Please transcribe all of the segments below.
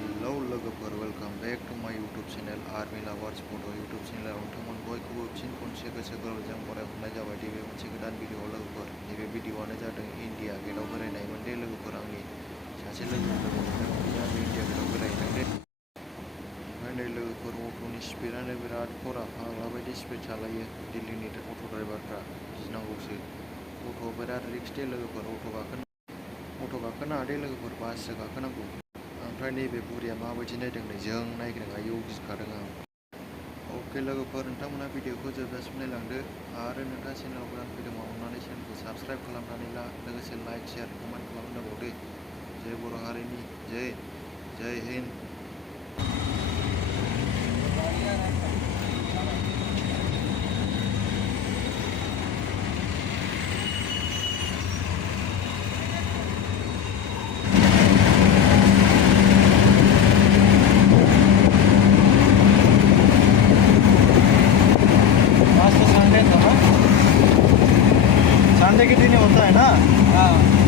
Hello लोगोफोर welcome back to my YouTube channel army lovers फट' YouTube चेनेलाव नोंथांमोन बयखौबो फिन खनसे गोसो गोरबोजों बरायहरनाय जाबाय दि बे मोनसे गोदान भिडिअ लोगोफोर नैबे भिडिअआनो जादों इन्डिया गेटआव बेरायनायमोन दे लोगोफोर आंनि सासे लोगो मोनदोंमोन आङो इन्डिया गेटआव बेरायहैदों दे ओमफ्राय नै लोगोफोर अट'नि स्पिडआनो बिराद खरा फाग्ला बायदि स्पिड सालायो दिल्लीनि अट' ड्राइभारफ्रा गिनांगौसो अट'आव बिराद रिक्स दे लोगोफोर अट' गाखोनाङा दे लोगोफोर बाससो गाखोनांगौ ओमफ्राय नैबे बुरिया माबायदि नायदों नै जों नायग्रों आयौ गिखादों आं अके लोगोफोर नोंथांमोना भिडिअखौ जोबजासिम नायलांदो आरो नोंथाङा चेनेलाव गोदान फैदोंबा अननानै चेनेलखौ साबस्क्राइब खालामनानै ला लोगोसे लाइक शेयार कमेन्ट खालामना होबावदो जय बर' हारिनि जय हिन्द। आज तो संडे था ना। संडे के दिन होता है ना। हाँ।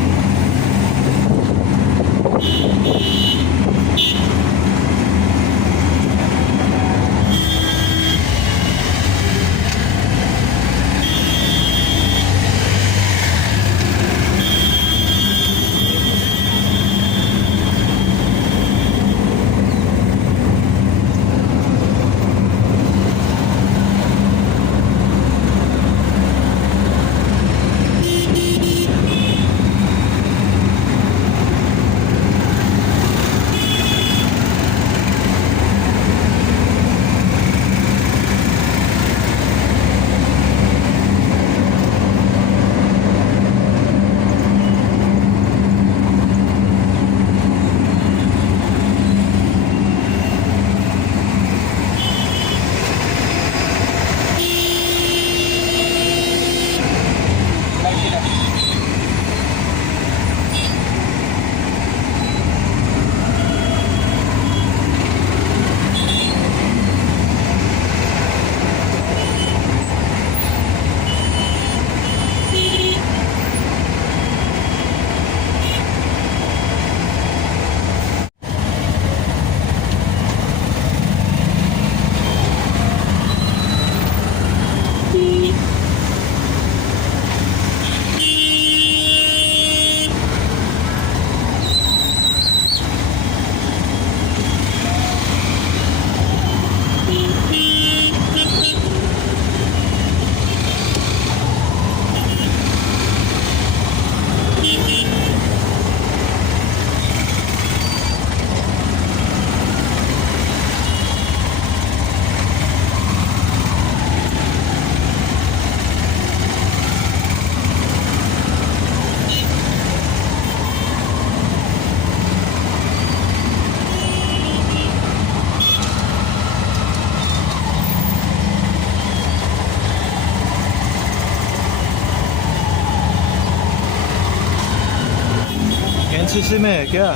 एनसीसी में है क्या?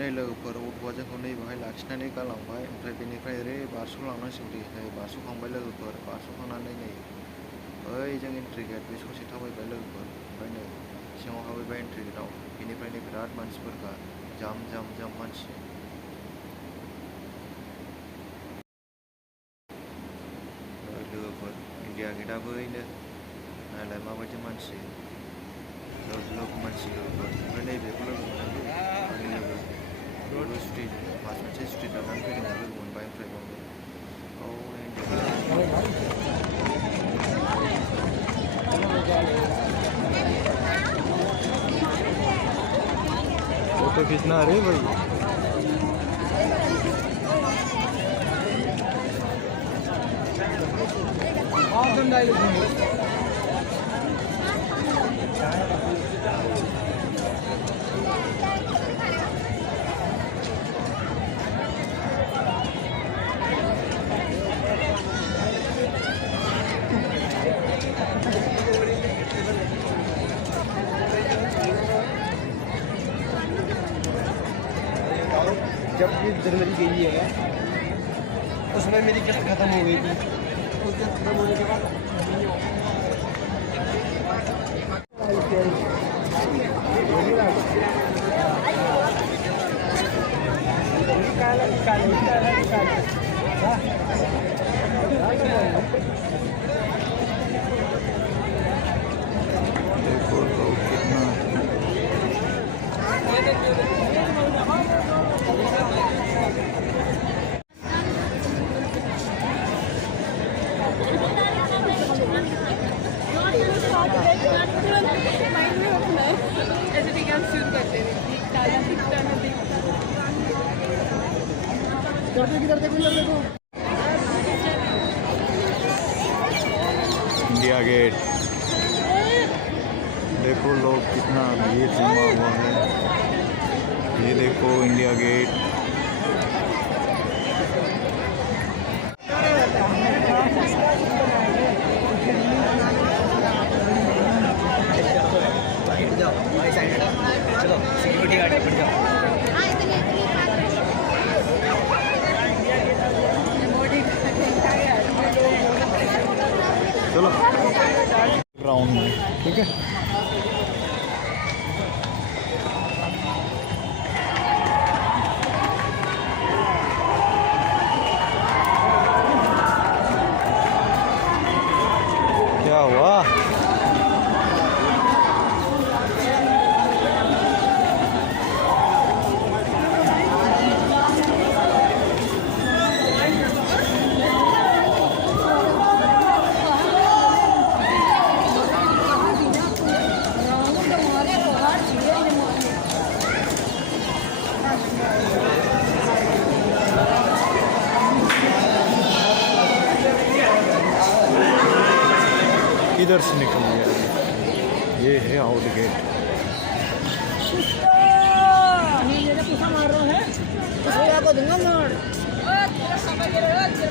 नै लोगोफोर अट'आ जोंखौ नै बेहाय लाखिनानै गालांबाय ओमफ्राय बेनिफ्राय ओरै बारस'लांनांसिगौ दे नै बारस'खांबाय लोगोफोर बारस'खांनानै नै ओइ जों एन्ट्रि गेट बे ससे थाबायबाय लोगोफोर ओमफ्राय नै सिङाव हाबहैबाय एन्ट्रि गेटआव बेनिफ्राय नै बिराद मानसिफोरखा जाम मानसि लोगोफोर इन्डिया गेटआ बैनो नायलाय माबायदि मानसि लोग मानसि लोगोफोर ओमफ्राय नैबेखौ लोगो मोननांगौ आंनि लोगो बेबो स्ट्रिट मास मोनसे स्ट्रिट लानानै फैदोंमोन लोगो मोनबाय ओमफ्राय बावनो फोटो खींचना अरे भाई जब ये जनवरी गई है उसमें मेरी किस्त खत्म हो गई थी। उस किस्त खत्म होने के बाद देखो लोग कितना इंडिया गेट देखो लोग कितना भीड़ जमा हुआ है। ये देखो इंडिया गेट चलो सिक्योरिटी गार्ड बैठ जाओ। चलो ग्राउंड में ठीक है। क्या हुआ? इधर से निकल गया। ये है आउट गेट।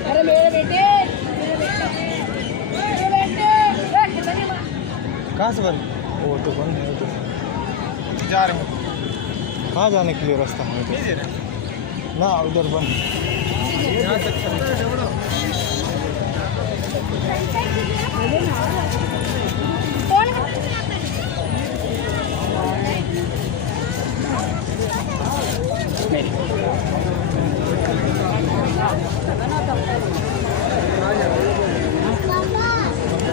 अरे मेरे बेटे कहाँ से बंद? वो तो बंद है तो जा रहे हैं कहाँ जाने के लिए रास्ता है तो? ना उधर बंद। यहाँ तक कौन